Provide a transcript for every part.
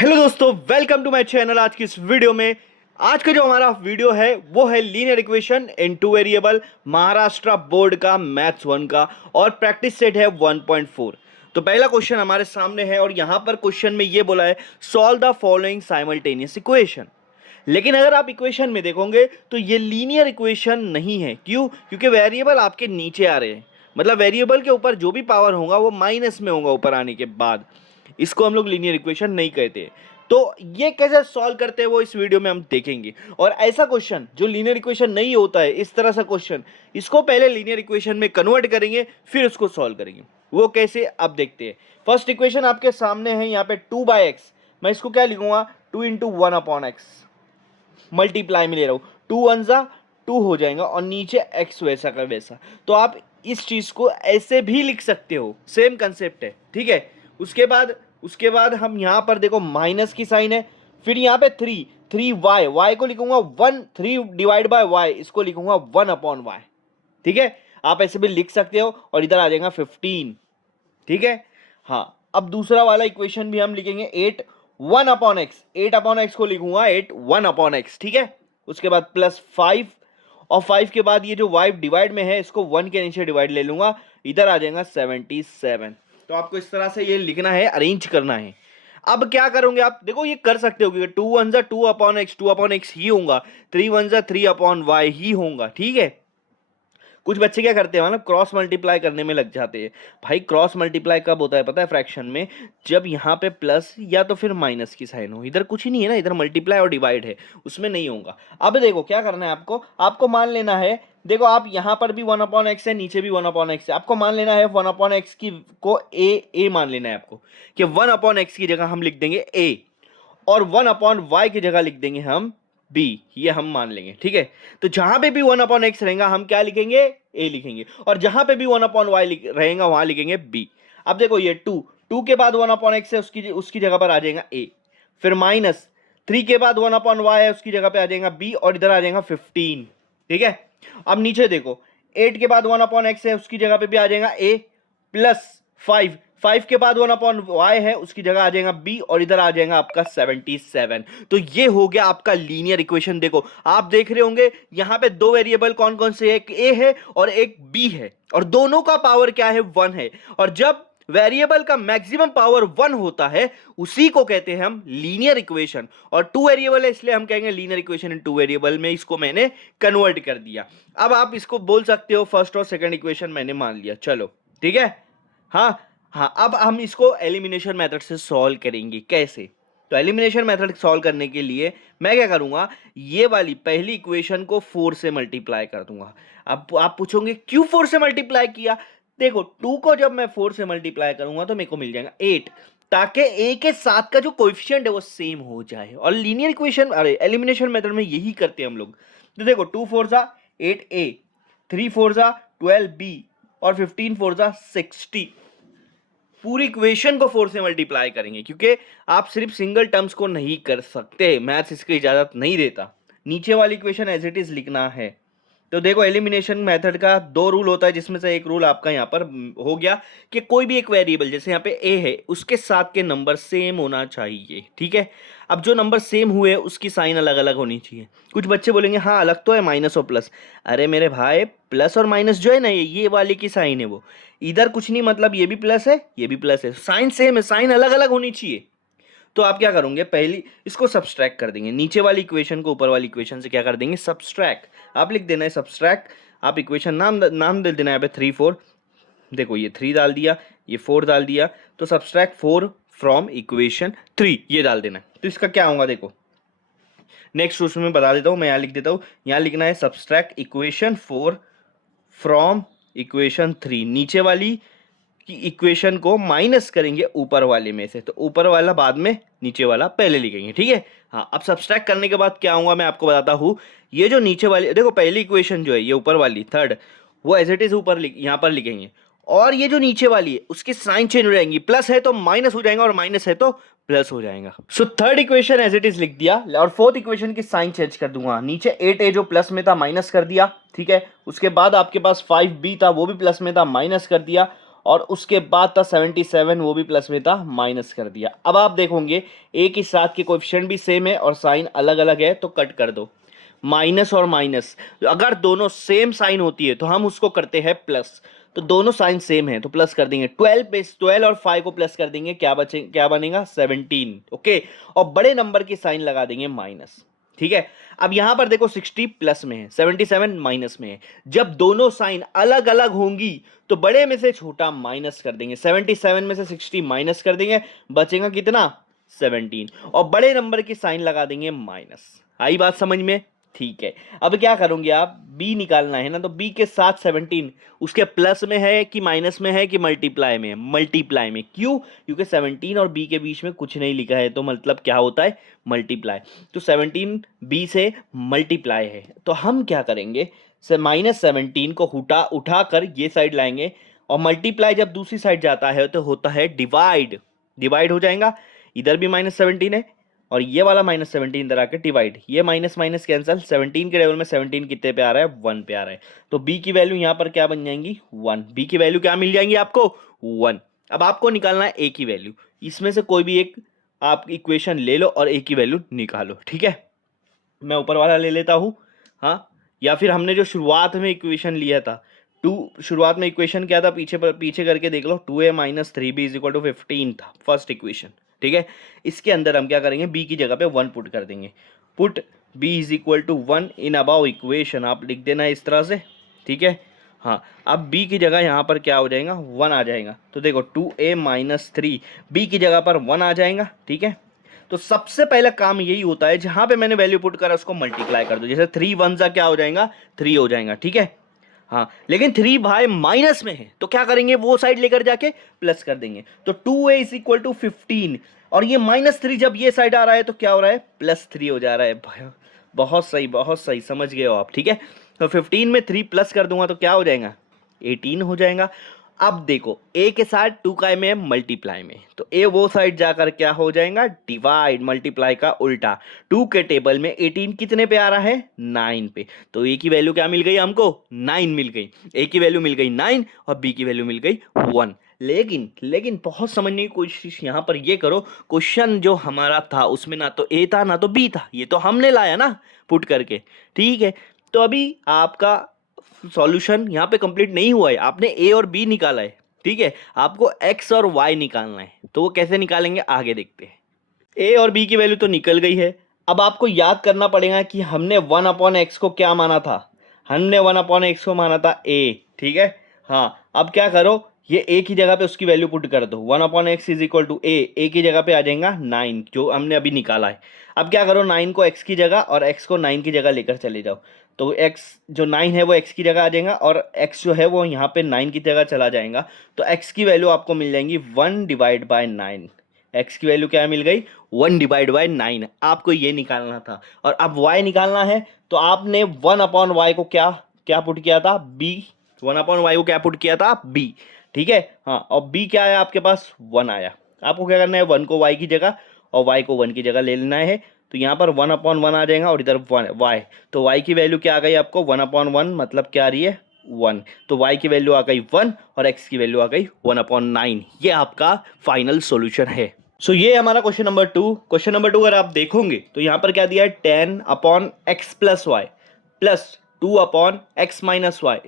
Hello दोस्तों, welcome to my channel. आज की इस वीडियो में आज का जो हमारा वीडियो है वो है linear equation in two variable, Maharashtra board का मैथ्स 1 का, और प्रैक्टिस सेट है 1.4। तो पहला क्वेश्चन हमारे सामने है और यहाँ पर क्वेश्चन में ये बोला है solve the following simultaneous equation. लेकिन अगर आप इक्वेशन में देखोगे तो ये लीनियर इक्वेशन नहीं है। क्यों? क्योंकि वेरिएबल आपके नीचे आ रहे हैं, मतलब वेरिएबल के ऊपर जो भी पावर होगा वो माइनस में होगा ऊपर आने के बाद। इसको हम लोग लीनियर इक्वेशन नहीं कहते। तो ये कैसे सॉल्व करते हैं वो इस वीडियो में हम देखेंगे। और ऐसा क्वेश्चन जो लीनियर इक्वेशन नहीं होता है, इस तरह सा क्वेश्चन, इसको पहले लीनियर इक्वेशन में कन्वर्ट करेंगे, फिर उसको सॉल्व करेंगे। वो कैसे, अब देखते हैं। फर्स्ट इक्वेशन आपके सामने है यहाँ पे 2/x। मैं इसको क्या लिखूंगा? 2 इंटू 1/x। मल्टीप्लाई में ले रहा हूँ, 2 1 जा 2 हो जाएगा और नीचे x वैसा का वैसा। तो आप इस चीज को ऐसे भी लिख सकते हो, सेम कंसेप्ट है, ठीक है। उसके बाद हम यहाँ पर देखो माइनस की साइन है, फिर यहाँ पे 3 y को लिखूंगा 1, 3 डिवाइड बाय y, इसको लिखूंगा 1/y, ठीक है। आप ऐसे भी लिख सकते हो और इधर आ जाएगा 15, ठीक है। हाँ, अब दूसरा वाला इक्वेशन भी हम लिखेंगे 8 1/x। 8/x को लिखूंगा 8 1/x, ठीक है। उसके बाद प्लस 5, और 5 के बाद ये जो y डिवाइड में है इसको 1 के नीचे डिवाइड ले लूंगा, इधर आ जाएगा 77। तो आपको इस तरह से ये लिखना है, अरेंज करना है। अब क्या करोगे आप? देखो ये कर सकते हो, क्योंकि 2 1 जा 2/x ही होगा, 3 1 जा 3/y ही होगा, ठीक है। कुछ बच्चे क्या करते हैं, मतलब क्रॉस मल्टीप्लाई करने में लग जाते हैं। भाई क्रॉस मल्टीप्लाई कब होता है पता है? फ्रैक्शन में, जब यहाँ पे प्लस या तो फिर माइनस की साइन हो। इधर कुछ ही नहीं है ना, इधर मल्टीप्लाई और डिवाइड है, उसमें नहीं होगा। अब देखो क्या करना है आपको मान लेना है, देखो आप यहाँ पर भी 1/x है, नीचे भी 1/x है। आपको मान लेना है 1/x की को ए मान लेना है आपको, कि 1/x की जगह हम लिख देंगे a, और 1/y की जगह लिख देंगे हम b, ये हम मान लेंगे, ठीक है। तो जहां पे भी 1/x रहेगा हम क्या लिखेंगे? a लिखेंगे, और जहां पे भी 1/y रहेगा वहां लिखेंगे b। अब देखो ये 2 के बाद 1/x है, उसकी जगह पर आ जाएगा a, फिर माइनस 3 के बाद 1/y है, उसकी जगह पे आ जाएगा b, और इधर आ जाएगा 15, ठीक है। अब नीचे देखो 8 के बाद 1/x है, उसकी जगह पे भी आ जाएगा a, प्लस 5 के बाद 1/y है, उसकी जगह आ जाएगा b, और इधर आ जाएगा आपका 77। तो ये हो गया आपका लीनियर इक्वेशन। देखो आप देख रहे होंगे यहाँ पे दो वेरिएबल कौन कौन से है, एक a है और एक b है, और दोनों का पावर क्या है? 1 है। और जब वेरिएबल का मैक्सिमम पावर 1 होता है उसी को कहते हैं हम लीनियर इक्वेशन। और 2 वेरिएबल है इसलिए हम कहेंगे लीनियर इक्वेशन इन 2 वेरिएबल में, इसको मैंने कन्वर्ट कर दिया। अब आप इसको बोल सकते हो फर्स्ट और सेकंड इक्वेशन मैंने मान लिया, चलो ठीक है। हाँ, अब हम इसको एलिमिनेशन मेथड से सॉल्व करेंगे। कैसे? तो एलिमिनेशन मेथड सॉल्व करने के लिए मैं क्या करूंगा, ये वाली पहली इक्वेशन को 4 से मल्टीप्लाई कर दूंगा। अब आप पूछोगे क्यों 4 से मल्टीप्लाई किया? देखो 2 को जब मैं 4 से मल्टीप्लाई करूंगा तो मेरे को मिल जाएगा 8, ताकि a के साथ का जो कोएफिशिएंट है वो सेम हो जाए। और लीनियर इक्वेशन, अरे एलिमिनेशन मेथड में यही करते हैं हम लोग। तो देखो 2 4 जा 8a, 3 4 जा 12b, और 15 4 जा 60। पूरी इक्वेशन को 4 से मल्टीप्लाई करेंगे, क्योंकि आप सिर्फ सिंगल टर्म्स को नहीं कर सकते, मैथ्स इसकी इजाजत नहीं देता। नीचे वाली इक्वेशन एज इट इज लिखना है। तो देखो एलिमिनेशन मेथड का 2 रूल होता है, जिसमें से एक रूल आपका यहाँ पर हो गया कि कोई भी एक वेरिएबल, जैसे यहाँ पे a है, उसके साथ के नंबर सेम होना चाहिए, ठीक है। अब जो नंबर सेम हुए उसकी साइन अलग अलग होनी चाहिए। कुछ बच्चे बोलेंगे हाँ अलग तो है माइनस और प्लस। अरे मेरे भाई, प्लस और माइनस जो है ना, ये वाली की साइन है, वो इधर कुछ नहीं, मतलब ये भी प्लस है ये भी प्लस है, साइन सेम है, साइन अलग अलग होनी चाहिए। तो आप क्या करोगे, पहली इसको सब्सट्रैक्ट कर देंगे, नीचे वाली इक्वेशन को ऊपर वाली इक्वेशन से क्या कर देंगे, सब्सट्रैक्ट। आप लिख देना है सब्सट्रैक्ट, आप इक्वेशन नाम दे देना है 3 4। देखो ये 3 डाल दिया, ये 4 डाल दिया, तो सब्सट्रैक्ट 4 फ्रॉम इक्वेशन 3 ये डाल देना है। तो इसका क्या होगा देखो, नेक्स्ट उसमें बता देता हूँ, मैं यहाँ लिख देता हूँ, यहाँ लिखना है सब्सट्रैक्ट इक्वेशन 4 फ्रॉम इक्वेशन 3। नीचे वाली की इक्वेशन को माइनस करेंगे ऊपर वाले में से, तो ऊपर वाला बाद में, नीचे वाला पहले लिखेंगे, ठीक है। हाँ, अब सब्सट्रैक्ट करने के बाद क्या होगा मैं आपको बताता हूँ। ये जो नीचे वाली, देखो पहली इक्वेशन जो है ये ऊपर वाली थर्ड, वो एज इट इज ऊपर यहाँ पर लिखेंगे, और ये जो नीचे वाली है उसकी साइन चेंज हो जाएंगी, प्लस है तो माइनस हो जाएगा और माइनस है तो प्लस हो जाएगा। So third equation as it is लिख दिया, और फोर्थ इक्वेशन की साइन चेंज कर दूंगा। नीचे 8a जो प्लस में था माइनस कर दिया, ठीक है। उसके बाद आपके पास 5b था, वो भी प्लस में था, माइनस कर दिया। और उसके बाद था 77, वो भी प्लस में था, माइनस कर दिया। अब आप देखोगे एक ही साथ के कोएफिशिएंट भी सेम है और साइन अलग अलग है, तो कट कर दो। माइनस और माइनस अगर दोनों सेम साइन होती है तो हम उसको करते हैं प्लस, तो दोनों साइन सेम है तो प्लस कर देंगे। 12 पे 12 और 5 को प्लस कर देंगे, क्या बनेगा 17। ओके, और बड़े नंबर की साइन लगा देंगे माइनस। ठीक है, अब यहां पर देखो 60 प्लस में है, 77 माइनस में है। जब दोनों साइन अलग अलग होंगी तो बड़े में से छोटा माइनस कर देंगे, 77 में से 60 माइनस कर देंगे, बचेगा कितना 17, और बड़े नंबर की साइन लगा देंगे माइनस। आई बात समझ में? ठीक है, अब क्या करोगे आप, b निकालना है ना, तो b के साथ 17 उसके प्लस में है कि माइनस में है कि मल्टीप्लाई में है, मल्टीप्लाई में। क्यों? क्योंकि 17 और b के बीच में कुछ नहीं लिखा है, तो मतलब क्या होता है मल्टीप्लाई। तो 17 b से मल्टीप्लाई है, तो हम क्या करेंगे, -17 को उठा कर ये साइड लाएंगे, और मल्टीप्लाई जब दूसरी साइड जाता है तो होता है डिवाइड। डिवाइड हो जाएगा, इधर भी -17 है और ये वाला -17 इधर आके डिवाइड, ये माइनस माइनस कैंसल, 17 के टेबल में 17 कितने पे आ रहा है 1 पे आ रहा है, तो b की वैल्यू यहाँ पर क्या बन जाएंगी 1। b की वैल्यू क्या मिल जाएंगी आपको 1। अब आपको निकालना है a की वैल्यू, इसमें से कोई भी एक आप इक्वेशन ले लो और a की वैल्यू निकालो। ठीक है, मैं ऊपर वाला ले लेता हूँ, हाँ, या फिर हमने जो शुरुआत में इक्वेशन लिया था शुरुआत में इक्वेशन क्या था, पीछे करके देख लो, 2a - 3b = 15 था फर्स्ट इक्वेशन। ठीक है, इसके अंदर हम क्या करेंगे, b की जगह पे 1 पुट कर देंगे। Put b = 1 in above equation, आप लिख देना इस तरह से। ठीक है, हाँ, अब b की जगह यहाँ पर क्या हो जाएगा 1 आ जाएगा, तो देखो 2a - 3 b की जगह पर 1 आ जाएगा। ठीक है, तो सबसे पहला काम यही होता है, जहां पे मैंने वैल्यू पुट करा उसको मल्टीप्लाई कर दो, जैसे 3 1 सा क्या हो जाएगा 3 हो जाएगा। ठीक है, हाँ, लेकिन 3 भाई माइनस में है तो क्या करेंगे, वो साइड लेकर जाके प्लस कर देंगे, तो 2a = 15, और ये -3 जब ये साइड आ रहा है तो क्या हो रहा है +3 हो जा रहा है भाई। बहुत सही समझ गए हो आप। ठीक है, तो 15 में 3 प्लस कर दूंगा तो क्या हो जाएगा 18 हो जाएगा। अब देखो a के साथ 2 काय में मल्टीप्लाई में, तो a वो साइड जाकर क्या हो जाएगा डिवाइड, मल्टीप्लाई का उल्टा। 2 के टेबल में 18 कितने पे आ रहा है 9 पे, तो a की वैल्यू क्या मिल गई हमको 9 मिल गई। a की वैल्यू मिल गई 9 और b की वैल्यू मिल गई 1। लेकिन बहुत समझने की कोशिश यहाँ पर ये करो, क्वेश्चन जो हमारा था उसमें ना तो a था ना तो b था, ये तो हमने लाया ना पुट करके। ठीक है, तो अभी आपका सॉल्यूशन यहाँ पे कंप्लीट नहीं हुआ है, आपने ए और बी निकाला है। ठीक है, आपको एक्स और वाई निकालना है, तो वो कैसे निकालेंगे आगे देखते हैं। ए और बी की वैल्यू तो निकल गई है, अब आपको याद करना पड़ेगा कि हमने 1/x को क्या माना था, हमने 1/x को माना था ए। ठीक है, हाँ, अब क्या करो, ये ए की जगह पे उसकी वैल्यू पुट कर दो, 1/x = ए की जगह पे आ जाएगा 9 जो हमने अभी निकाला है। अब क्या करो, 9 को x की जगह और x को 9 की जगह लेकर चले जाओ, तो x जो 9 है वो x की जगह आ जाएगा और x जो है वो यहाँ पे 9 की जगह चला जाएगा, तो x की वैल्यू आपको मिल जाएंगी 1/9। x की वैल्यू क्या मिल गई 1/9, आपको ये निकालना था। और अब y निकालना है तो आपने 1/y को क्या क्या पुट किया था b, 1/y को क्या पुट किया था b। ठीक है, हाँ, और b क्या आया आपके पास 1 आया। आपको क्या करना है 1 को y की जगह और y को 1 की जगह ले लेना है, तो यहाँ पर 1/1 आ जाएगा और इधर 1 y, तो y की वैल्यू क्या आ गई आपको 1/1, मतलब क्या आ रही है 1, तो y की वैल्यू आ गई 1 और x की वैल्यू आ गई 1/9। ये आपका फाइनल सॉल्यूशन है। सो ये हमारा क्वेश्चन नंबर 2। क्वेश्चन नंबर 2 अगर आप देखोगे तो यहाँ पर क्या दिया है 10/x + y plus 2/x - y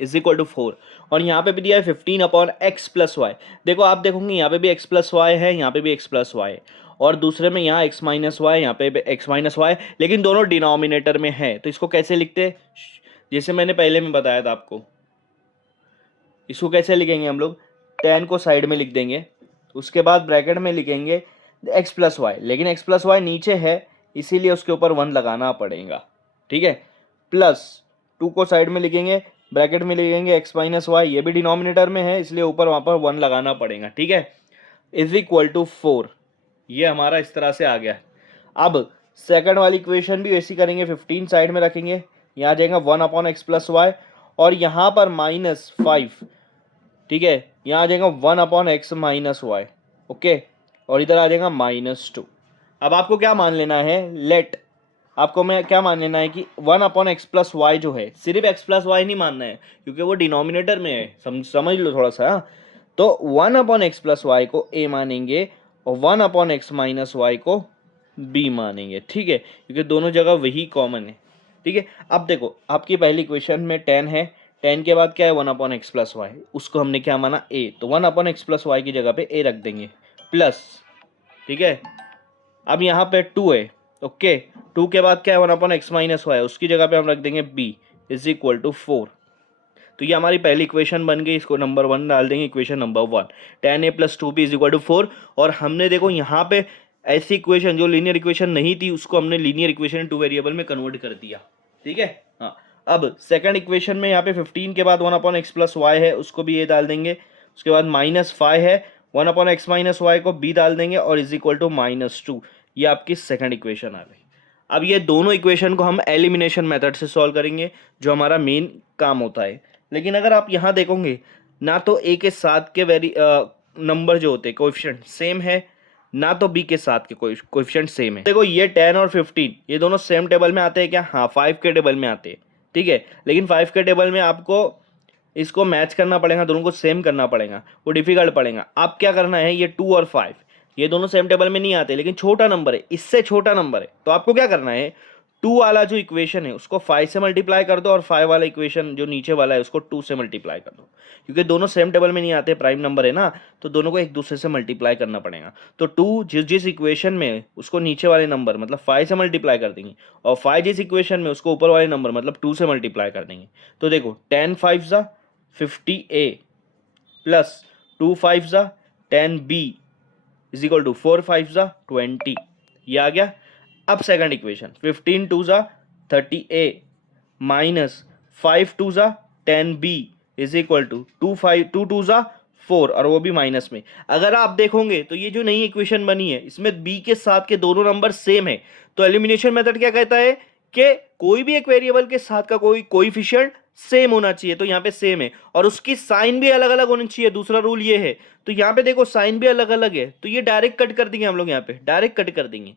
= 4, और यहाँ पे भी दिया है 15/x + y। देखो आप देखोगे यहाँ पे भी x + y है, यहाँ पे भी x + y है, और दूसरे में यहाँ x - y, यहाँ पे x - y, लेकिन दोनों डिनोमिनेटर में है, तो इसको कैसे लिखते हैं, जैसे मैंने पहले में बताया था आपको, इसको कैसे लिखेंगे हम लोग, 10 को साइड में लिख देंगे, उसके बाद ब्रैकेट में लिखेंगे x + y, लेकिन x + y नीचे है इसीलिए उसके ऊपर 1 लगाना पड़ेगा। ठीक है, प्लस 2 को साइड में लिखेंगे, ब्रैकेट में लिखेंगे x - y, ये भी डिनोमिनेटर में है इसलिए ऊपर वहाँ पर 1 लगाना पड़ेगा। ठीक है, = 4, ये हमारा इस तरह से आ गया। अब सेकंड वाली इक्वेशन भी वैसी करेंगे, 15 साइड में रखेंगे, यहाँ आ जाएगा 1/x + y और यहाँ पर -5। ठीक है, यहाँ आ जाएगा 1/x - y। ओके, और इधर आ जाएगा -2। अब आपको क्या मान लेना है, लेट, आपको मैं क्या मान लेना है कि 1/x + y जो है, सिर्फ x + y नहीं मानना है क्योंकि वो डिनोमिनेटर में है, समझ लो थोड़ा सा। तो 1/x+y को a मानेंगे और 1/x-y को b मानेंगे, ठीक है, क्योंकि दोनों जगह वही कॉमन है, ठीक है। अब देखो आपकी पहली इक्वेशन में 10 है, 10 के बाद क्या है 1/x+y, उसको हमने क्या माना a, तो 1/x+y की जगह पे a रख देंगे प्लस, ठीक है। अब यहाँ पे 2 है, ओके, 2 के बाद क्या है 1/x-y, उसकी जगह पे हम रख देंगे b = 4। तो ये हमारी पहली इक्वेशन बन गई, इसको नंबर 1 डाल देंगे, इक्वेशन नंबर 1 10a + 2b = 4। और हमने देखो यहाँ पे ऐसी इक्वेशन जो लीनियर इक्वेशन नहीं थी उसको हमने लीनियर इक्वेशन 2 वेरिएबल में कन्वर्ट कर दिया, ठीक है। हाँ, अब सेकंड इक्वेशन में यहाँ पे 15 के बाद 1/x+y है, उसको भी ये डाल देंगे, उसके बाद -5 है, 1/x-y को b डाल देंगे और = -2। ये आपकी सेकंड इक्वेशन आ गई। अब ये दोनों इक्वेशन को हम एलिमिनेशन मेथड से सॉल्व करेंगे, जो हमारा मेन काम होता है। लेकिन अगर आप यहाँ देखोगे ना तो a के साथ के नंबर जो होते हैं कोएफिशिएंट सेम है, ना तो b के साथ के कोएफिशिएंट सेम है। देखो ये 10 और 15 ये दोनों सेम टेबल में आते हैं क्या? हाँ, 5 के टेबल में आते हैं, ठीक है। लेकिन 5 के टेबल में आपको इसको मैच करना पड़ेगा, दोनों को सेम करना पड़ेगा, वो डिफिकल्ट पड़ेगा। आप क्या करना है, ये 2 और 5 ये दोनों सेम टेबल में नहीं आते, लेकिन छोटा नंबर है, इससे छोटा नंबर है, तो आपको क्या करना है 2 वाला जो इक्वेशन है उसको 5 से मल्टीप्लाई कर दो और 5 वाला इक्वेशन जो नीचे वाला है उसको 2 से मल्टीप्लाई कर दो, क्योंकि दोनों सेम टेबल में नहीं आते, प्राइम नंबर है ना, तो दोनों को एक दूसरे से मल्टीप्लाई करना पड़ेगा। तो 2 जिस जिस इक्वेशन में उसको नीचे वाले नंबर मतलब 5 से मल्टीप्लाई कर देंगे, और 5 जिस इक्वेशन में उसको ऊपर वाले नंबर मतलब 2 से मल्टीप्लाई कर देंगे। तो देखो 10 5 50a प्लस 2 5 10b = 4 5 20, ये आ गया। अब second equation 15 2 30a minus 5 2 10b = 2 2 4, और वो भी माइनस में। अगर आप देखोगे तो ये जो नई इक्वेशन बनी है इसमें b के साथ के दोनों नंबर सेम है, तो एलिमिनेशन मेथड क्या कहता है कि कोई भी एक वेरिएबल के साथ का कोई कोएफिशिएंट सेम होना चाहिए, तो यहाँ पे सेम है, और उसकी साइन भी अलग अलग होनी चाहिए, दूसरा रूल ये है। तो यहाँ पे देखो साइन भी अलग अलग है, तो ये डायरेक्ट कट कर देंगे हम लोग, यहाँ पे डायरेक्ट कट कर देंगे,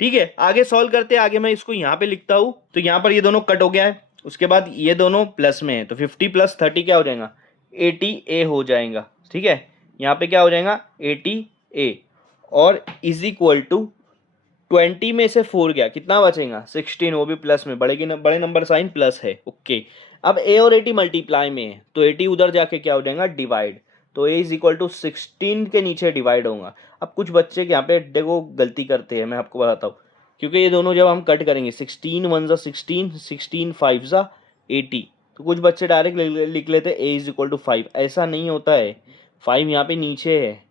ठीक है। आगे सॉल्व करते हैं, आगे मैं इसको यहाँ पे लिखता हूँ। तो यहाँ पर ये दोनों कट हो गया है, उसके बाद ये दोनों प्लस में है, तो 50 + 30 क्या हो जाएगा 80a हो जाएगा, ठीक है। यहाँ पे क्या हो जाएगा 80a, और = 20 में से 4 गया, कितना बचेगा 16, वो भी प्लस में, बड़े नंबर साइन प्लस है, ओके। अब a और 80 मल्टीप्लाई में है, तो 80 उधर जाके क्या हो जाएगा डिवाइड, तो a = 16 के नीचे डिवाइड होगा। अब कुछ बच्चे यहाँ पे देखो गलती करते हैं, मैं आपको बताता हूँ, क्योंकि ये दोनों जब हम कट करेंगे 16 1 16 16 5 80, तो कुछ बच्चे डायरेक्ट लिख लेते a = 5, ऐसा नहीं होता है, 5 यहाँ पे नीचे है।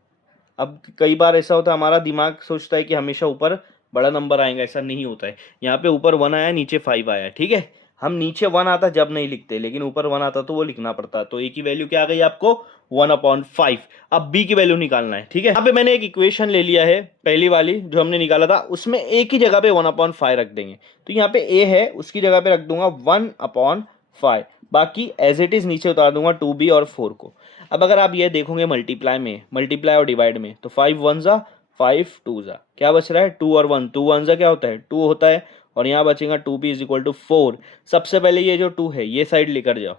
अब कई बार ऐसा होता है हमारा दिमाग सोचता है कि हमेशा ऊपर बड़ा नंबर आएगा, ऐसा नहीं होता है। यहाँ पे ऊपर 1 आया, नीचे 5 आया, ठीक है। हम नीचे 1 आता जब नहीं लिखते, लेकिन ऊपर 1 आता तो वो लिखना पड़ता। तो a की वैल्यू क्या आ गई आपको 1/5। अब b की वैल्यू निकालना है, ठीक है। यहाँ पे मैंने एक इक्वेशन ले लिया है, पहली वाली जो हमने निकाला था, उसमें a की जगह पे 1/5 रख देंगे। तो यहाँ पे a है, उसकी जगह पे रख दूंगा 1/5, बाकी एज इट इज नीचे उतार दूंगा 2b और 4 को। अब अगर आप ये देखोगे मल्टीप्लाई और डिवाइड में, तो 5 1 5 2 क्या बच रहा है 2 और 1, 2 1 क्या होता है 2 होता है, और यहाँ बचेगा 2b = 4। सबसे पहले ये जो 2 है ये साइड लेकर जाओ,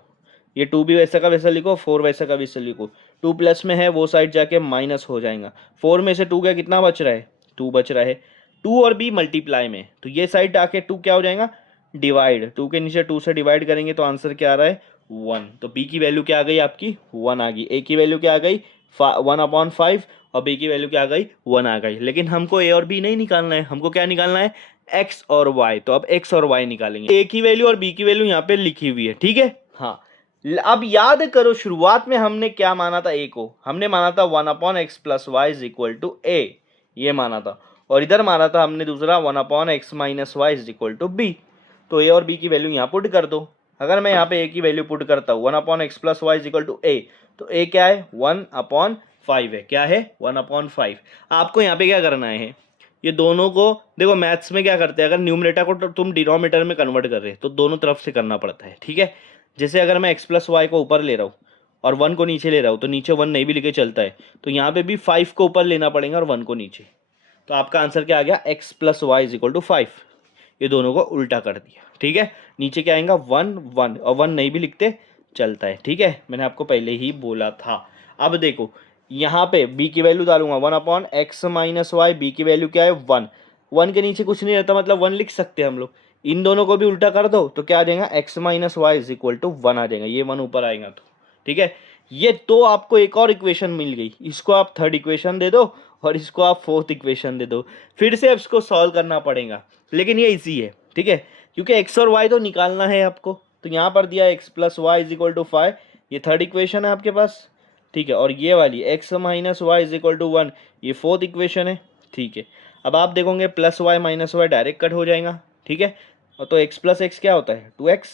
ये 2b वैसा का वैसा लिखो, 4 वैसा का वैसा लिखो, 2 प्लस में है वो साइड जाके माइनस हो जाएगा। 4 में से 2 गया, कितना बच रहा है 2 बच रहा है। 2 और b मल्टीप्लाई में, तो ये साइड आके 2 क्या हो जाएगा डिवाइड, 2 के नीचे 2 से डिवाइड करेंगे तो आंसर क्या आ रहा है 1। तो b की वैल्यू क्या आ गई आपकी 1 आ गई, a की वैल्यू क्या आ गई 1/5, और b की वैल्यू क्या आ गई 1 आ गई। लेकिन हमको a और b नहीं निकालना है, हमको क्या निकालना है x और y। तो अब x और y निकालेंगे, a की वैल्यू और b की वैल्यू यहाँ पे लिखी हुई है, ठीक है। हाँ, अब याद करो शुरुआत में हमने क्या माना था, a को हमने माना था 1/x+y = a, ये माना था, और इधर माना था हमने दूसरा 1/x-y = b। तो a और b की वैल्यू यहाँ पुट कर दो। अगर मैं यहाँ पे a की वैल्यू पुट करता हूँ 1/x+y = a, तो a क्या है 1/5 है, क्या है 1/5। आपको यहाँ पे क्या करना है, ये दोनों को देखो मैथ्स में क्या करते हैं, अगर न्यूमरेटर को तुम डिनोमिनेटर में कन्वर्ट कर रहे हैं तो दोनों तरफ से करना पड़ता है, ठीक है। जैसे अगर मैं x+y को ऊपर ले रहा हूँ और 1 को नीचे ले रहा हूँ, तो नीचे 1 नहीं भी लिखे चलता है, तो यहाँ पे भी 5 को ऊपर लेना पड़ेगा और 1 को नीचे। तो आपका आंसर क्या आ गया x+y = 5। ये दोनों को उल्टा कर दिया, ठीक है। नीचे क्या आएगा 1 1, और 1 नहीं भी लिखते चलता है, ठीक है, मैंने आपको पहले ही बोला था। अब देखो यहाँ पे b की वैल्यू डालूंगा 1/x-y, b की वैल्यू क्या है 1, 1 के नीचे कुछ नहीं रहता मतलब 1 लिख सकते हैं हम लोग। इन दोनों को भी उल्टा कर दो तो क्या आ जाएगा x-y इज इक्वल टू 1 आ जाएगा, ये 1 ऊपर आएगा तो ठीक है। ये तो आपको एक और इक्वेशन मिल गई, इसको आप थर्ड इक्वेशन दे दो और इसको आप फोर्थ इक्वेशन दे दो, फिर से इसको सॉल्व करना पड़ेगा, लेकिन ये इजी है ठीक है, क्योंकि x और y तो निकालना है आपको। तो यहाँ पर दिया x plus y is equal to 5, ये थर्ड इक्वेशन है आपके पास ठीक है, और ये वाली x minus y is equal to 1, ये फोर्थ इक्वेशन है ठीक है। अब आप देखोगे plus y minus y direct cut हो जाएगा ठीक है, और तो x प्लस एक्स क्या होता है 2x,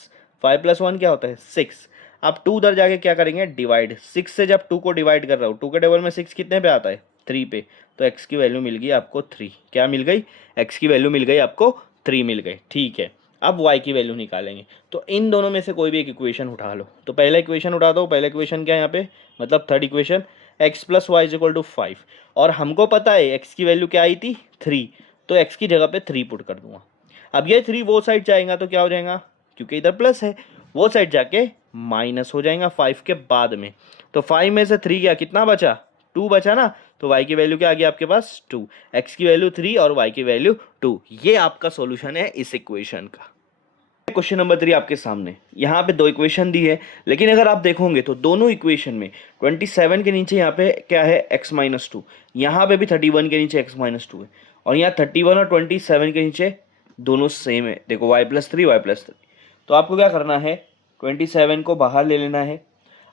5 प्लस 1 क्या होता है 6। आप 2 उधर जाके क्या करेंगे डिवाइड, 6 से जब 2 को डिवाइड कर रहा हूँ 2 के टेबल में 6 कितने पे आता है 3 पे, तो x की वैल्यू मिल गई आपको 3, क्या मिल गई x की वैल्यू मिल गई आपको 3 मिल गई ठीक है। अब y की वैल्यू निकालेंगे, तो इन दोनों में से कोई भी एक इक्वेशन उठा लो, तो पहला इक्वेशन उठा दो, पहला इक्वेशन क्या है यहाँ पे मतलब third equation x plus y is equal to 5, और हमको पता है x की वैल्यू क्या आई थी 3, तो x की जगह पे 3 पुट कर दूंगा। अब ये 3 वो साइड जाएगा तो क्या हो जाएगा, क्योंकि इधर प्लस है वो साइड जाके माइनस हो जाएगा 5 के बाद में, तो 5 में से 3 गया कितना बचा 2 बचा ना, तो y की वैल्यू क्या आ गया आपके पास 2, x की वैल्यू 3 और y की वैल्यू 2, ये आपका सॉल्यूशन है इस इक्वेशन का। क्वेश्चन नंबर 3 आपके सामने, यहाँ पे दो इक्वेशन दी है, लेकिन अगर आप देखोगे तो दोनों इक्वेशन में 27 के नीचे यहाँ पे क्या है x माइनस 2, यहाँ पे भी 31 के नीचे x माइनस 2 है, और यहाँ 31 और 27 के नीचे दोनों सेम है, देखो y प्लस 3 y प्लस 3। तो आपको क्या करना है 27 को बाहर ले लेना है,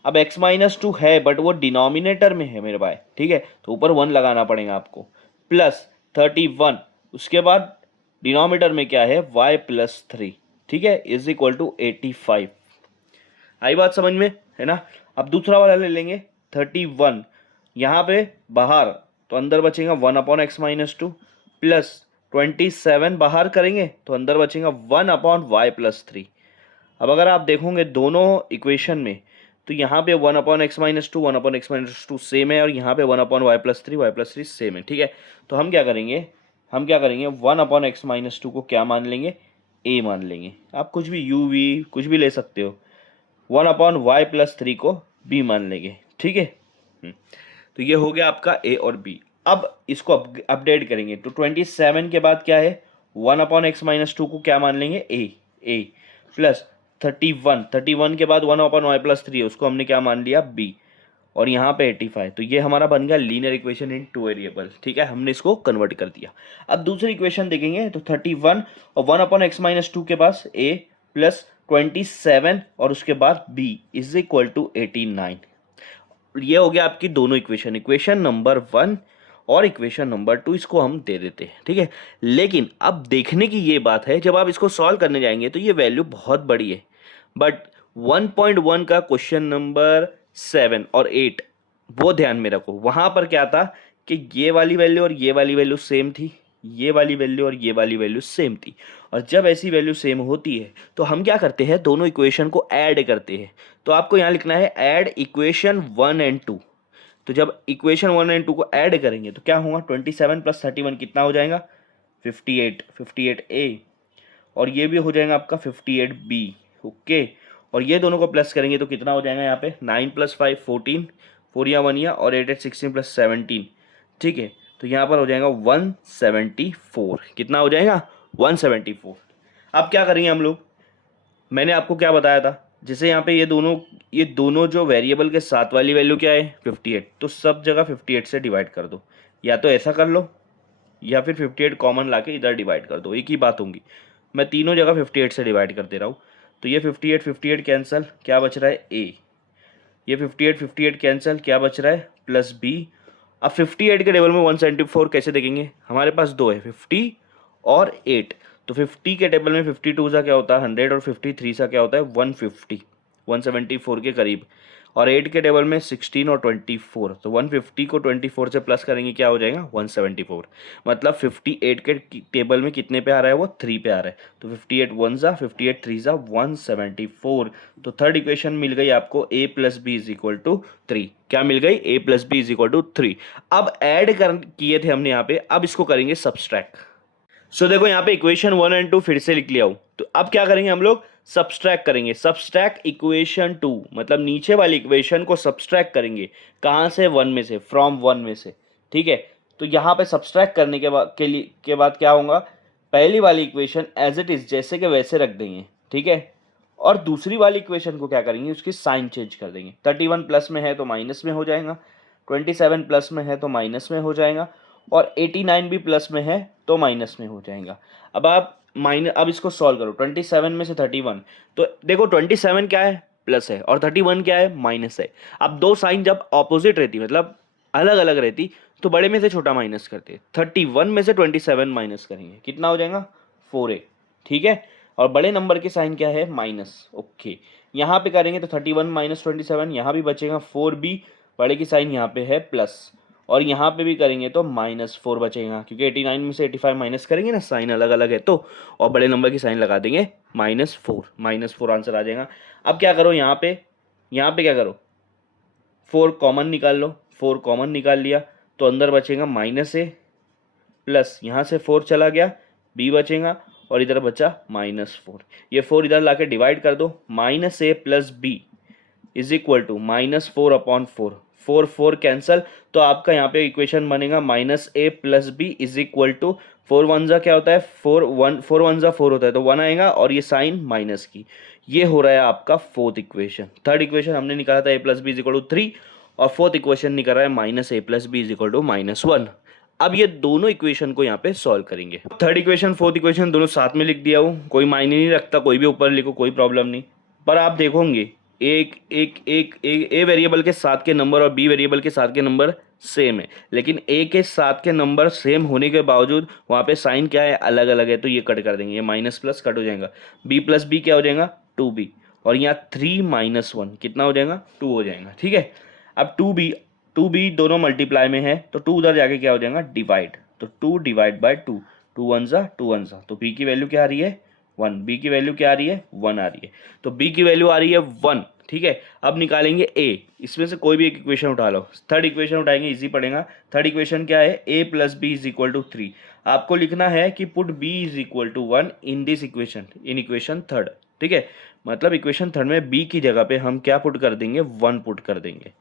अब x माइनस 2 है बट वो डिनोमिनेटर में है मेरे भाई ठीक है, तो ऊपर 1 लगाना पड़ेगा आपको, प्लस 31, उसके बाद डिनोमिनेटर में क्या है y प्लस 3 ठीक है इज इक्वल टू 85। आई बात समझ में है ना। अब दूसरा वाला ले लेंगे 31, यहाँ पे बाहर तो अंदर बचेगा 1/x माइनस 2 प्लस 27 बाहर करेंगे तो अंदर बचेगा 1/y प्लस 3। अब अगर आप देखोगे दोनों इक्वेशन में तो यहाँ पे 1/x minus 2 1/x minus 2 same है, और यहाँ पे 1/y प्लस 3 सेम है ठीक है। तो हम क्या करेंगे 1/x माइनस 2 को क्या मान लेंगे a मान लेंगे, आप कुछ भी u v कुछ भी ले सकते हो, 1/y प्लस 3 को b मान लेंगे ठीक है। तो ये हो गया आपका a और b। अब इसको अपडेट करेंगे तो 27 के बाद क्या है 1/x माइनस 2 को क्या मान लेंगे a प्लस 31 के बाद 1/y प्लस 3 है उसको हमने क्या मान लिया b, और यहाँ पे 85, तो ये हमारा बन गया linear equation in two variable ठीक है, हमने इसको कन्वर्ट कर दिया। अब दूसरी इक्वेशन देखेंगे तो 31 और 1/x माइनस 2 के पास a प्लस 27 और उसके बाद b इज इक्वल टू 89। ये हो गया आपकी दोनों इक्वेशन, इक्वेशन नंबर 1 और इक्वेशन नंबर 2 इसको हम दे देते हैं ठीक है। लेकिन अब देखने की ये बात है जब आप इसको सॉल्व करने जाएंगे तो ये वैल्यू बहुत बड़ी है, बट 1.1 का क्वेश्चन नंबर 7 और 8 वो ध्यान में रखो, वहां पर क्या था कि ये वाली वैल्यू और ये वाली वैल्यू सेम थी, ये वाली वैल्यू और ये वाली वैल्यू सेम थी, और जब ऐसी वैल्यू सेम होती है तो हम क्या करते हैं दोनों इक्वेशन को ऐड करते हैं। तो आपको यहाँ लिखना है ऐड इक्वेशन 1 एंड 2, तो जब इक्वेशन 1 एंड 2 को ऐड करेंगे तो क्या होगा 27 प्लस 31 कितना हो जाएगा 58a, और ये भी हो जाएगा आपका 58b ओके, और ये दोनों को प्लस करेंगे तो कितना हो जाएगा यहाँ पे 9 प्लस 5 14, 4 या 1 या, और 8 8 16 प्लस 17 ठीक है, तो यहाँ पर हो जाएगा 174, कितना हो जाएगा 174। अब क्या करेंगे हम लोग, मैंने आपको क्या बताया था जैसे यहाँ पे ये दोनों जो वेरिएबल के साथ वाली वैल्यू क्या है 58, तो सब जगह 58 से डिवाइड कर दो, या तो ऐसा कर लो या फिर 58 कॉमन लाके इधर डिवाइड कर दो, एक ही बात होगी। मैं तीनों जगह 58 से डिवाइड कर दे रहा हूँ, तो ये 58 कैंसिल, क्या बच रहा है a, ये 58 कैंसिल, क्या बच रहा है प्लस b। अब 58 के टेबल में 174 कैसे देखेंगे, हमारे पास दो है 50 और 8, तो 50 के टेबल में 52 सा क्या होता है 100 और 53 सा क्या होता है 150, 174 के करीब, और 8 के टेबल में 16 और 24, तो 150 को 24 से प्लस करेंगे क्या हो जाएगा 174, मतलब 58 के टेबल में कितने पे आ रहा है वो 3 पे आ रहा है, तो 58 1 ज़ा 58 3 ज़ा 174। तो थर्ड इक्वेशन मिल गई आपको a plus b is equal to 3, क्या मिल गई a plus b is equal to 3। अब ऐड किए थे हमने यहाँ पे, अब इसको करेंगे सब्सट्रैक्ट। सो देखो यहाँ पे इक्वेशन 1 एंड 2 फिर से लिख लिया हूँ, तो अब क्या करेंगे हम लोग सब्सट्रैक्ट करेंगे, सब्सट्रैक्ट इक्वेशन 2, मतलब नीचे वाली इक्वेशन को सब्सट्रैक्ट करेंगे कहाँ से, 1 में से, फ्रॉम 1 में से, ठीक है। तो यहाँ पे सब्सट्रैक्ट करने के बाद क्या होगा, पहली वाली इक्वेशन एज इट इज जैसे के वैसे रख देंगे, ठीक है। और दूसरी वाली इक्वेशन को क्या करेंगे, उसकी साइन चेंज कर देंगे। 31 प्लस में है तो माइनस में हो जाएगा, 27 प्लस में है तो माइनस में हो जाएगा, और 89 भी प्लस में है तो माइनस में हो जाएगा। अब इसको सॉल्व करो, 27 में से 31, तो देखो 27 क्या है, प्लस है, और 31 क्या है, माइनस है। अब दो साइन जब ऑपोजिट रहती, मतलब अलग अलग रहती, तो बड़े में से छोटा माइनस करते। 31 में से 27 माइनस करेंगे, कितना हो जाएगा, 4a, ठीक है। और बड़े नंबर की साइन क्या है, माइनस, ओके। यहाँ पे करेंगे तो 31 माइनस 27, यहाँ भी बचेगा 4b, बड़े की साइन यहाँ पे है प्लस, और यहाँ पे भी करेंगे तो -4 बचेगा, क्योंकि 89 में से 85 माइनस करेंगे ना, साइन अलग अलग है तो, और बड़े नंबर की साइन लगा देंगे -4 आंसर आ जाएगा। अब क्या करो, यहाँ पे क्या करो, 4 कॉमन निकाल लो, 4 कॉमन निकाल लिया तो अंदर बचेगा -a प्लस, यहाँ से 4 चला गया, b बचेगा, और इधर बचा -4। ये 4 इधर लाके डिवाइड कर दो, -a plus b is equal to -4/4, 4 cancel, तो आपका यहाँ पे इक्वेशन बनेगा -a plus b is equal to 4 1 जा क्या होता है, 4 1 जा 4 होता है, तो 1 आएगा, और ये साइन माइनस की। ये हो रहा है आपका फोर्थ इक्वेशन। थर्ड इक्वेशन हमने निकाला था a plus b is equal to 3, और फोर्थ इक्वेशन निकल रहा है -a plus b is equal to -1। अब ये दोनों इक्वेशन को यहाँ पे सॉल्व करेंगे। थर्ड इक्वेशन फोर्थ इक्वेशन दोनों साथ में लिख दिया हूँ, कोई मायने नहीं रखता, कोई भी ऊपर लिखो कोई प्रॉब्लम नहीं। पर आप देखोगे एक एक एक ए वेरिएबल के साथ के नंबर और बी वेरिएबल के साथ के नंबर सेम है, लेकिन ए के साथ के नंबर सेम होने के बावजूद वहाँ पे साइन क्या है, अलग अलग है, तो ये कट कर देंगे, ये माइनस प्लस कट हो जाएगा, बी प्लस बी क्या हो जाएगा, 2b, और यहाँ 3 - 1 कितना हो जाएगा, 2 हो जाएगा, ठीक है। अब 2b दोनों मल्टीप्लाई में है, तो 2 उधर जाके क्या हो जाएगा, डिवाइड, तो 2 डिवाइड बाई 2, 2 1 जा 2 1 जा, तो b की वैल्यू क्या आ रही है, 1, b की वैल्यू क्या आ रही है, 1 आ रही है, तो b की वैल्यू आ रही है 1, ठीक है। अब निकालेंगे a, इसमें से कोई भी एक इक्वेशन उठा लो, थर्ड इक्वेशन उठाएंगे, इजी पड़ेगा। थर्ड इक्वेशन क्या है, a plus b is equal to 3। आपको लिखना है कि put b is equal to 1 in this equation, in equation third, ठीक है। मतलब इक्वेशन थर्ड में b की जगह पे हम क्या पुट कर देंगे, 1 पुट कर देंगे,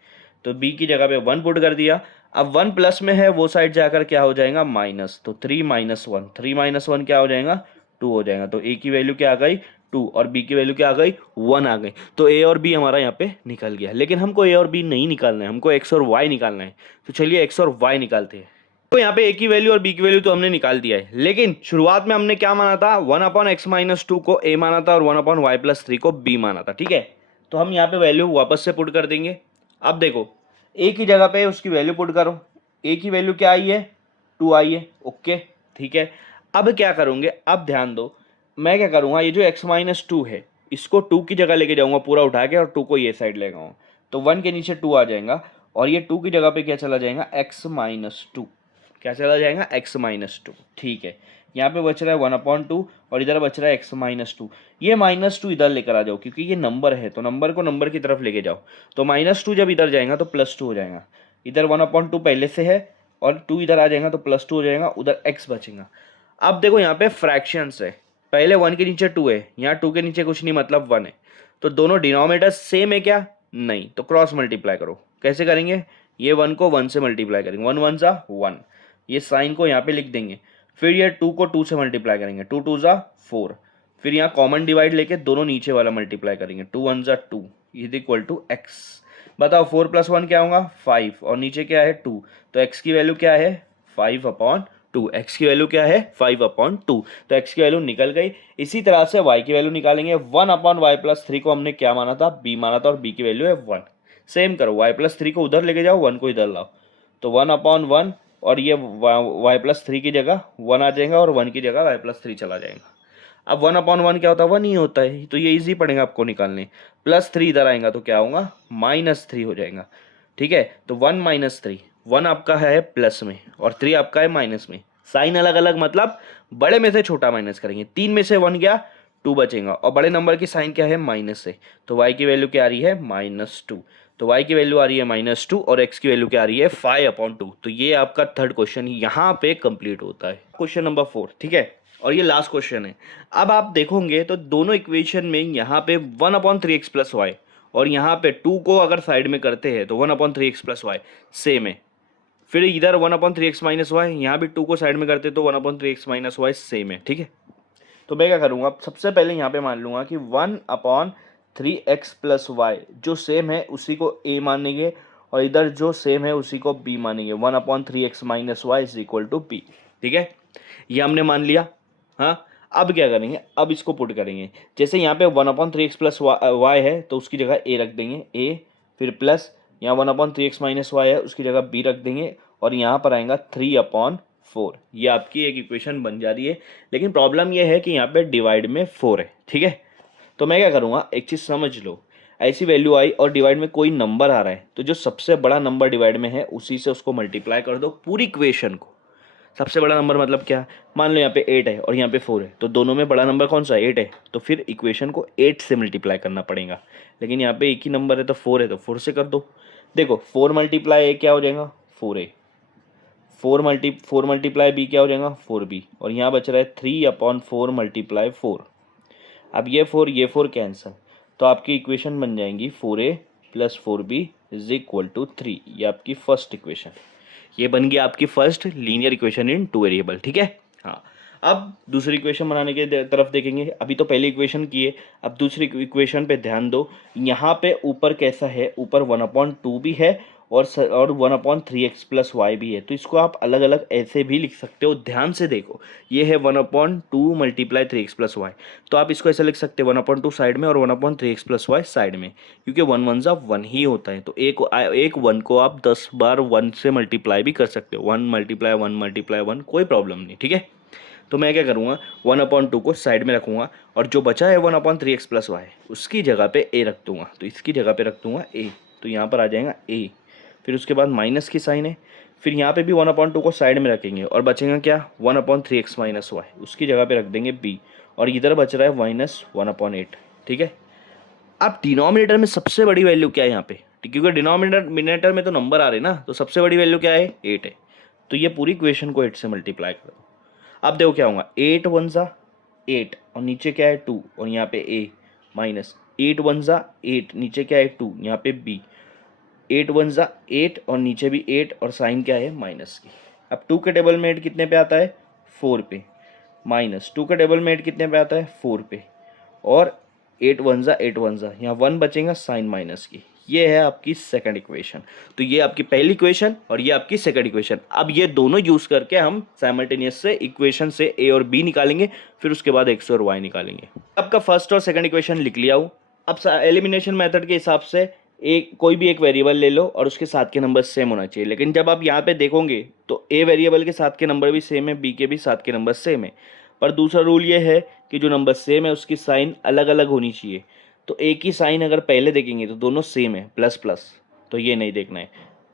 तो b की जगह पे 1 पुट कर दिया। अब 1 प्लस में है, वो साइड जाकर क्या हो जाएगा, माइनस, तो 3 - 1, 3 - 1 क्या हो जाएगा, 2 हो जाएगा, तो a की वैल्यू क्या आ गई, 2, और b की वैल्यू क्या आ गई, 1 आ गई, तो a और b हमारा यहाँ पे निकल गया। लेकिन हमको a और b नहीं निकालना है, हमको x और y निकालना है, तो चलिए x और y निकालते हैं। तो यहाँ पे a की वैल्यू और b की वैल्यू तो हमने निकाल दिया है, लेकिन शुरुआत में हमने क्या माना था, 1/x-2 को a माना था, और 1/y+3 को b माना था, ठीक है। तो हम यहाँ पे वैल्यू वापस से पुट कर देंगे। अब देखो a की जगह पे उसकी वैल्यू पुट करो, a की वैल्यू क्या आई है, 2 आई है, ओके, ठीक है। अब क्या करोगे, अब ध्यान दो, मैं क्या करूँगा, ये जो x-2 है इसको 2 की जगह लेके जाऊँगा पूरा उठा के, और 2 को ये साइड ले जाऊँगा, तो 1 के नीचे 2 आ जाएगा, और ये 2 की जगह पे क्या चला जाएगा, x-2, क्या चला जाएगा, x-2, ठीक है। यहाँ पे बच रहा है 1/2, और इधर बच रहा है x-2। ये -2 इधर लेकर आ जाओ, क्योंकि ये नंबर है तो नंबर को नंबर की तरफ लेके जाओ, तो -2 जब इधर जाएगा तो +2 हो जाएगा, इधर 1/2 पहले से है, और 2 इधर आ जाएगा तो +2 हो जाएगा, उधर x बचेगा। अब देखो यहाँ पे फ्रैक्शंस है, पहले 1 के नीचे 2 है, यहाँ 2 के नीचे कुछ नहीं, मतलब 1 है, तो दोनों डिनोमिनेटर सेम है क्या, नहीं, तो क्रॉस मल्टीप्लाई करो। कैसे करेंगे, ये 1 को 1 से मल्टीप्लाई करेंगे, 1 1 जा 1, ये साइन को यहाँ पे लिख देंगे, फिर ये 2 को 2 से मल्टीप्लाई करेंगे, 2 2 जा 4, फिर यहाँ कॉमन डिवाइड लेके दोनों नीचे वाला मल्टीप्लाई करेंगे, 2 1 जा 2 इज इक्वल टू x। बताओ 4 + 1 क्या होगा, 5, और नीचे क्या है 2, तो x की वैल्यू क्या है, 5/2, x की वैल्यू क्या है, 5/2, तो x की वैल्यू निकल गई। इसी तरह से y की वैल्यू निकालेंगे, 1/y+3 को हमने क्या माना था, b माना था, और b की वैल्यू है 1। सेम करो, y+3 को उधर लेके जाओ, 1 को इधर लाओ, तो 1/1, और ये y+3 की जगह 1 आ जाएगा, और 1 की जगह y+3 चला जाएगा। अब 1/1 क्या होता है, 1 ही होता है, तो ये इजी पड़ेगा आपको निकालने। +3 इधर आएगा तो क्या होगा, -3 हो जाएगा, ठीक है। तो 1 - 3, 1 आपका है प्लस में और 3 आपका है माइनस में, साइन अलग अलग, मतलब बड़े में से छोटा माइनस करेंगे, 3 में से 1 गया, 2 बचेगा, और बड़े नंबर की साइन क्या है, माइनस है, तो y की वैल्यू क्या आ रही है, -2, तो y की वैल्यू आ रही है -2, और x की वैल्यू क्या आ रही है, 5/2। तो ये आपका थर्ड क्वेश्चन यहाँ पे कंप्लीट होता है। क्वेश्चन नंबर 4, ठीक है। और ये लास्ट क्वेश्चन है। अब आप देखोगे तो दोनों इक्वेशन में यहाँ पे 1/3x प्लस वाई और यहाँ पे 2 को अगर साइड में करते हैं तो 1/3x प्लस वाई सेम है। फिर इधर 1/3x माइनस वाई, यहाँ भी 2 को साइड में करते तो 1/3x माइनस वाई सेम है, ठीक है। तो मैं क्या करूँगा, सबसे पहले यहाँ पे मान लूँगा कि 1/3x प्लस वाई जो सेम है उसी को a मानेंगे और इधर जो सेम है उसी को b मानेंगे। 1/3x minus y is equal to b, ठीक है। ये हमने मान लिया। हाँ, अब क्या करेंगे, अब इसको पुट करेंगे। जैसे यहाँ पे 1/3x प्लस वाई है तो उसकी जगह a रख देंगे, a फिर प्लस यहाँ 1/3x माइनस वाई है उसकी जगह b रख देंगे और यहाँ पर आएगा 3/4। ये आपकी एक इक्वेशन बन जा रही है। लेकिन प्रॉब्लम ये है कि यहाँ पे डिवाइड में 4 है, ठीक है। तो मैं क्या करूँगा, एक चीज़ समझ लो, ऐसी वैल्यू आई और डिवाइड में कोई नंबर आ रहा है तो जो सबसे बड़ा नंबर डिवाइड में है उसी से उसको मल्टीप्लाई कर दो पूरी इक्वेशन को। सबसे बड़ा नंबर मतलब क्या, मान लो यहाँ पे 8 है और यहाँ पे 4 है तो दोनों में बड़ा नंबर कौन सा है, 8 है, तो फिर इक्वेशन को 8 से मल्टीप्लाई करना पड़ेगा। लेकिन यहाँ पे एक ही नंबर है तो 4 है तो 4 से कर दो। देखो 4 मल्टीप्लाई a क्या हो जाएगा, 4a, 4 मल्टीप्लाई b क्या हो जाएगा, 4b, और यहाँ बच रहा है 3/4 मल्टीप्लाई 4। अब ये 4 कैंसिल, तो आपकी इक्वेशन बन जाएंगी 4a plus 4b is equal to 3। ये आपकी फर्स्ट इक्वेशन, ये बन गया आपकी first linear equation in two variable, ठीक है। हाँ, अब दूसरी इक्वेशन बनाने के तरफ देखेंगे। अभी तो पहली इक्वेशन की है, अब दूसरी इक्वेशन पे ध्यान दो। यहाँ पे ऊपर कैसा है, ऊपर 1/2 भी है और 1/3x प्लस वाई भी है, तो इसको आप अलग अलग ऐसे भी लिख सकते हो। ध्यान से देखो, ये है 1/2 मल्टीप्लाई 3x प्लस वाई, तो आप इसको ऐसा लिख सकते हो 1/2 साइड में और 1/3x प्लस वाई साइड में, क्योंकि 1 1 1 ही होता है। तो एक 1 को आप 10 बार 1 से मल्टीप्लाई भी कर सकते हो, 1 मल्टीप्लाई 1 मल्टीप्लाई 1, कोई प्रॉब्लम नहीं, ठीक है। तो मैं क्या करूँगा, 1/2 को साइड में रखूँगा और जो बचा है 1/3x प्लस वाई उसकी जगह पे a रख दूँगा, तो इसकी जगह पे रख दूँगा a, तो यहाँ पर आ जाएगा a। फिर उसके बाद माइनस की साइन है, फिर यहाँ पे भी 1/2 को साइड में रखेंगे और बचेगा क्या, 1/3x माइनस वाई, उसकी जगह पे रख देंगे b, और इधर बच रहा है -1/8, ठीक है। अब डिनोमिनेटर में सबसे बड़ी वैल्यू क्या है यहाँ पे, क्योंकि डिनोमिनेटर में तो नंबर आ रहे ना, तो सबसे बड़ी वैल्यू क्या है, 8 है। तो ये पूरी इक्वेशन को 8 से मल्टीप्लाई कर दो। अब देखो क्या होगा, 8 1 ज़ा 8 और नीचे क्या है 2 और यहाँ पे a माइनस 8 1 ज़ा 8, नीचे क्या है 2, यहाँ पे b, 8 1 ज़ा 8 और नीचे भी 8 और साइन क्या है माइनस की। अब 2 के टेबल में 8 कितने पे आता है, 4 पे, माइनस 2 के टेबल में 8 कितने पे आता है, 4 पे, और 8 1 ज़ा 8 1 ज़ा, यहाँ 1 बचेगा साइन माइनस की। ये है आपकी सेकंड इक्वेशन। तो ये आपकी पहली इक्वेशन और ये आपकी सेकंड इक्वेशन। अब ये दोनों यूज करके हम साइमल्टेनियस से इक्वेशन से a और b निकालेंगे, फिर उसके बाद x और y निकालेंगे। आपका फर्स्ट और सेकंड इक्वेशन लिख लिया हूँ। अब एलिमिनेशन मेथड के हिसाब से कोई भी एक वेरिएबल ले लो और उसके साथ के नंबर सेम होना चाहिए। लेकिन जब आप यहाँ पे देखोगे तो a वेरिएबल के साथ के नंबर भी सेम है, b के भी साथ के नंबर सेम है, पर दूसरा रूल ये है कि जो नंबर सेम है उसकी साइन अलग अलग होनी चाहिए। तो ए की साइन अगर पहले देखेंगे तो दोनों सेम है, प्लस प्लस, तो ये नहीं देखना है।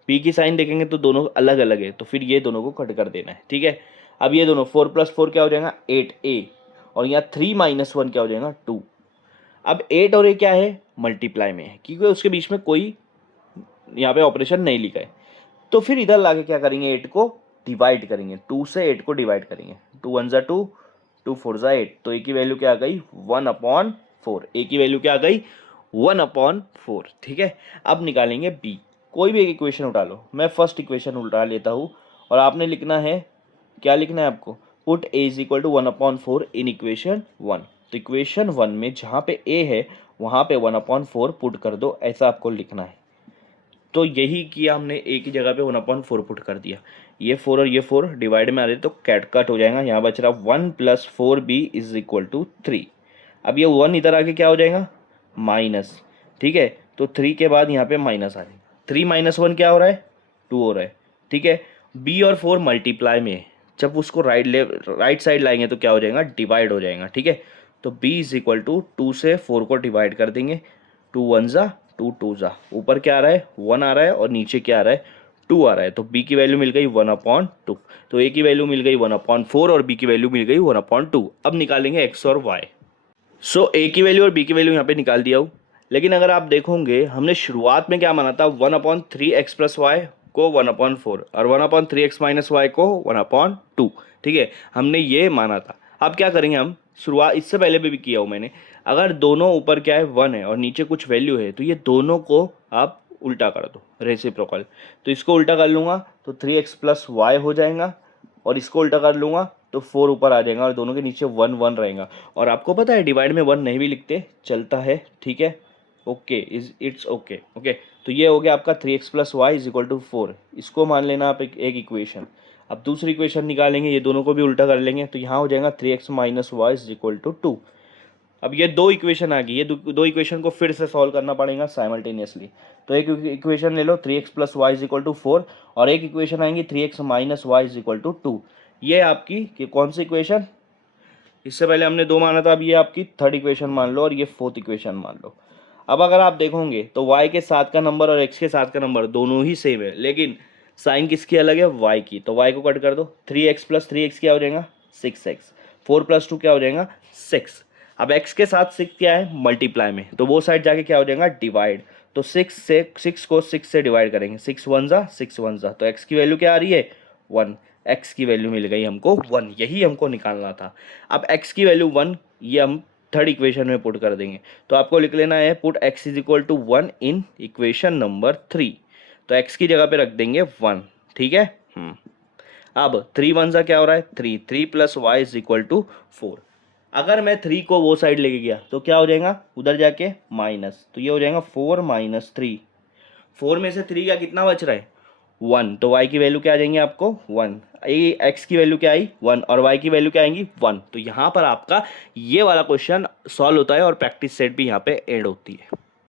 बी की साइन देखेंगे तो दोनों अलग अलग है, तो फिर ये दोनों को कट कर देना है, ठीक है। अब ये दोनों 4 + 4 क्या हो जाएगा, 8a, और यहाँ 3 - 1 क्या हो जाएगा, 2। अब 8 और a क्या है, मल्टीप्लाई में है, क्योंकि उसके बीच में कोई यहाँ पे ऑपरेशन नहीं लिखा है। तो फिर इधर लाके क्या करेंगे, 8 को डिवाइड करेंगे, 2 से 8 को डिवाइड करेंगे, 2 1 ज़ा 2, 2 4 ज़ा 8, तो a की वैल्यू क्या आ गई, 1/4। a की वैल्यू क्या आ गई, 1/4, ठीक है। अब निकालेंगे b, कोई भी एक इक्वेशन उठा लो। मैं फर्स्ट इक्वेशन उठा लेता हूँ और आपने लिखना है, क्या लिखना है आपको, put a is equal to 1/4 in equation 1। तो इक्वेशन 1 में जहाँ पे a है वहाँ पे 1/4 पुट कर दो, ऐसा आपको लिखना है। तो यही किया हमने, a की जगह पे 1/4 पुट कर दिया। ये 4 और ये 4 डिवाइड में आ रहे तो कैट कट हो जाएगा, यहाँ बच रहा 1 + 4b इज इक्वल टू 3। अब ये 1 इधर आके क्या हो जाएगा, माइनस, ठीक है। तो 3 के बाद यहाँ पे माइनस आ जाएगा, 3 - 1 क्या हो रहा है, 2 हो रहा है, ठीक है। b और 4 मल्टीप्लाई में है, जब उसको राइट साइड लाएंगे तो क्या हो जाएगा, डिवाइड हो जाएगा, ठीक है। तो b इज इक्वल टू 2 से 4 को डिवाइड कर देंगे, 2 1 ज़ा 2 2 ज़ा, ऊपर क्या आ रहा है, 1 आ रहा है और नीचे क्या आ रहा है, 2 आ रहा है। तो b की वैल्यू मिल गई 1/2, तो a की वैल्यू मिल गई 1/4 और b की वैल्यू मिल गई 1/2। अब निकालेंगे x और y। सो a की वैल्यू और b की वैल्यू यहाँ पे निकाल दिया हूँ। लेकिन अगर आप देखोगे हमने शुरुआत में क्या माना था, 1/3x प्लस वाई को 1/4 और 1/3x माइनस वाई को 1/2, ठीक है, हमने ये माना था। अब क्या करेंगे हम, शुरुआत इससे पहले भी किया हूँ मैंने, अगर दोनों ऊपर क्या है 1 है और नीचे कुछ वैल्यू है तो ये दोनों को आप उल्टा कर दो, रेसिप्रोकल। तो इसको उल्टा कर लूँगा तो 3x प्लस वाई हो जाएगा, और इसको उल्टा कर लूँगा तो 4 ऊपर आ जाएगा और दोनों के नीचे 1 1 रहेगा। और आपको पता है डिवाइड में 1 नहीं भी लिखते चलता है, ठीक है, ओके, इट्स ओके। ओके, तो ये हो गया आपका 3x plus y is equal to 4। इसको मान लेना आप एक इक्वेशन। अब दूसरी इक्वेशन निकालेंगे, ये दोनों को भी उल्टा कर लेंगे तो यहाँ हो जाएगा 3x minus y is equal to 2। अब ये दो इक्वेशन आ गई, ये दो इक्वेशन को फिर से सॉल्व करना पड़ेगा साइमल्टेनियसली। तो एक इक्वेशन ले लो 3x plus y is equal to 4, और एक इक्वेशन आएंगी 3x minus y is equal to 2। ये आपकी कौन सी इक्वेशन, इससे पहले हमने 2 माना था, अब ये आपकी थर्ड इक्वेशन मान लो और ये फोर्थ इक्वेशन मान लो। अब अगर आप देखोगे तो y के साथ का नंबर और x के साथ का नंबर दोनों ही सेम है, लेकिन साइन किसकी अलग है, y की। तो y को कट कर दो, 3x प्लस 3x क्या हो जाएगा 6x, 4 प्लस 2 क्या हो जाएगा 6। अब x के साथ 6 क्या है मल्टीप्लाई में, तो वो साइड जाके क्या हो जाएगा डिवाइड। तो 6 को 6 से डिवाइड करेंगे, 6 1 जा 6 1 जा, तो x की वैल्यू क्या आ रही है 1। x की वैल्यू मिल गई हमको 1, यही हमको निकालना था। अब x की वैल्यू 1 ये हम थर्ड इक्वेशन में पुट कर देंगे। तो आपको लिख लेना है put x is equal to 1 in equation number 3। तो x की जगह पे रख देंगे 1, ठीक है। अब 3 1 सा क्या हो रहा है 3, 3 plus y is equal to 4। अगर मैं 3 को वो साइड लेके गया तो क्या हो जाएगा उधर जाके माइनस, तो ये हो जाएगा 4 माइनस 3। 4 में से 3 का कितना बच रहा है 1, तो y की वैल्यू क्या आ जाएंगी आपको 1। x की वैल्यू क्या आई 1 और y की वैल्यू क्या आएंगी 1। तो यहाँ पर आपका ये वाला क्वेश्चन सॉल्व होता है और प्रैक्टिस सेट भी यहाँ पे ऐड होती है।